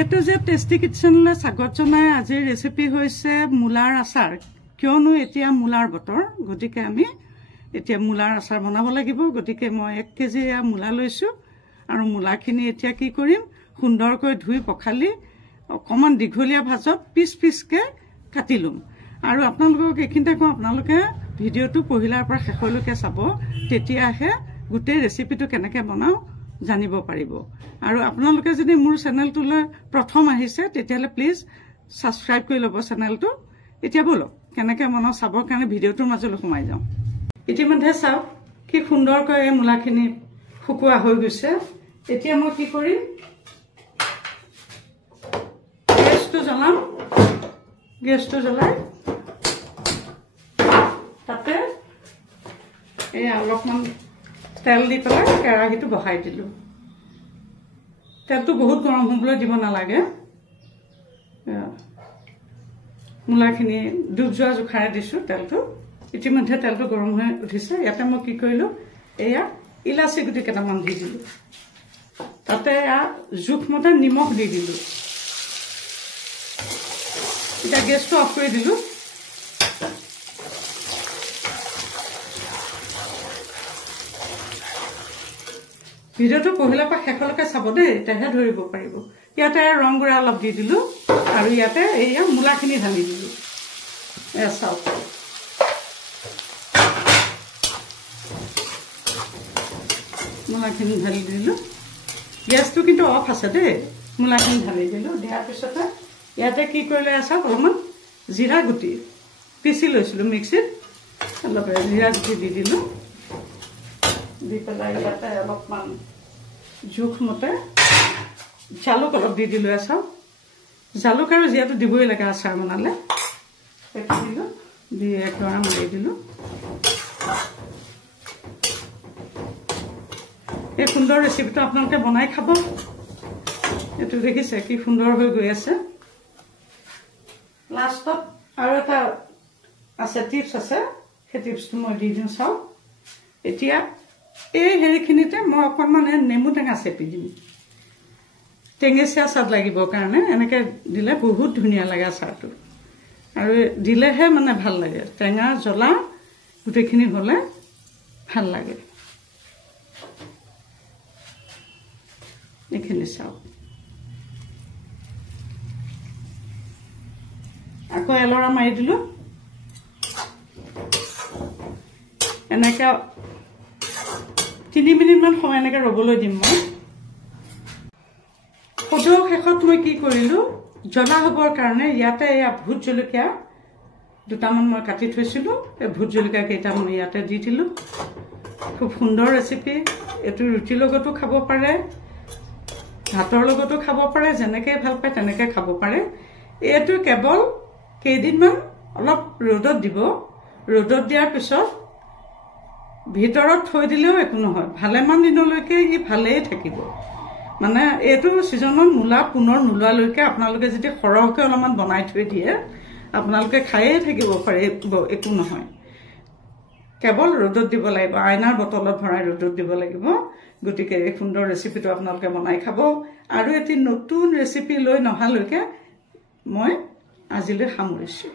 এটো যে টেষ্টি কিচেনলৈ স্বাগত জনাই আজিৰ ৰেচিপি হৈছে মূলাৰ আচাৰ কিয়নো এতিয়া মূলাৰ বতৰ গতিকে আমি এতিয়া মূলাৰ আচাৰ বনাব লাগিব গতিকে মই 1 কেজি মূলা লৈছো আৰু মূলাখিনি এতিয়া কি কৰিম সুন্দৰকৈ ধুই পখালি অকমান দীঘলীয়া ভাজত পিস পিসকে কাটি লম আৰু আপোনালোকক এখিনতে কওঁ আপোনালোকে ভিডিওটো পহিলাৰ পৰা শেষলৈকে চাব তেতিয়াহে গোটেই ৰেচিপিটো কেনেকৈ বনাও জানিব পাৰিব আৰু আপোনালোকে যদি মোৰ চেনেলটোলৈ প্ৰথম আহিছে তেতিয়ালে প্লিজ সাবস্ক্ৰাইব কৰি লব চেনেলটো এতিয়া বলো কেনেকৈ বনাও চাবৰ কাৰণে ভিডিওটোৰ মাজলৈ সোমাই যাওঁ ইতিমধ্যে চাও কি সুন্দৰকৈ এই মূলাখিনি শুকুৱা হৈ গৈছে এতিয়া মই কি কৰিম গেছটো জ্বলাই তাতে এই অলপমান তেল দি পেলাই কেৰাহীটো বহাই দিলো তেলটো বহুত গৰম হ'বলৈ দিব নালাগে মূলাখিনি ডুব যোৱা জোখাৰে দিছো তেলটো ইতিমধ্যে তেলটো গৰম হৈ উঠিছে ইয়াতে মই কি কৰিলো এয়া ইলাচি গুটি কেইটামান দি দিলো তাতে জোখমতে নিমখ দি দিলো এটা গেছটো অফ কৰি দিলো ভিডিওটো পহিলা পৰা শেষলৈকে চাব দেই তেহে ধৰিব পাৰিব ইয়াতে ৰং গুড়া অলপ দি দিলো আৰু ইয়াতে এইয়া মূলাখিনি ঢালি দিলো চাওক মূলাখিনি ঢালি দিলো গেছটো কিন্তু অফ আছে দেই মূলাখিনি ঢালি দিলো দিয়াৰ পিছতে ইয়াতে কি কৰিলে চাওক অলপমান জিৰা গুটি পিচি লৈছিলো মিক্সিত অলপ জিৰা গুটি দি দিলো দি পেলাই ইয়াতে অলপমান জোখমতে জালুক অলপ দি দিলো চাওক জালুক আৰু জিৰাটো দিবই লাগে আচাৰ বনালে এইটো দিলো দি একদম মাৰি দিলো এই সুন্দৰ ৰেচিপিটো আপোনালোকে বনাই খাব এইটো দেখিছে কি সুন্দৰ হৈ গৈ আছে লাষ্টত আৰু এটা আছে টিপছ আছে সেই টিপছটো মই দি দিম চাওক এতিয়া এই হেৰিখিনিতে মই অকণমান নেমু টেঙা চেপি দিম টেঙেচিয়া স্বাদ লাগিবৰ কাৰণে এনেকৈ দিলে বহুত ধুনীয়া লাগে আচাৰটো আৰু দিলেহে মানে ভাল লাগে টেঙা জ্বলা গোটেইখিনি হ'লে ভাল লাগে এইখিনি চাওক আকৌ এলৰা মাৰি দিলো এনেকৈ 3 মিনিটমান সময় এনেকৈ ৰ'বলৈ দিম মই সদৌ শেষত মই কি কৰিলো জ্বলা হ'বৰ কাৰণে ইয়াতে এয়া ভোট জলকীয়া দুটামান মই কাটি থৈছিলো এই ভোট জলকীয়া কেইটা মই ইয়াতে দি দিলো খুব সুন্দৰ ৰেচিপি এইটো ৰুটিৰ লগতো খাব পাৰে ভাতৰ লগতো খাব পাৰে যেনেকৈ ভাল পায় তেনেকৈ খাব পাৰে এইটো কেৱল কেইদিনমান অলপ ৰ'দত দিব ৰ'দত দিয়াৰ পিছত ভিতৰত থৈ দিলেও একো নহয় ভালেমান দিনলৈকে ই ভালেই থাকিব মানে এইটো সিজনত মূলা পুনৰ নোলোৱালৈকে আপোনালোকে যদি সৰহকৈ অলপমান বনাই থৈ দিয়ে আপোনালোকে খায়ে থাকিব পাৰে একো নহয় কেৱল ৰ'দত দিব লাগিব আইনাৰ বটলত ভৰাই ৰ'দত দিব লাগিব গতিকে এই সুন্দৰ ৰেচিপিটো আপোনালোকে বনাই খাব আৰু এটি নতুন ৰেচিপি লৈ নহালৈকে মই আজিলৈ সামৰিছো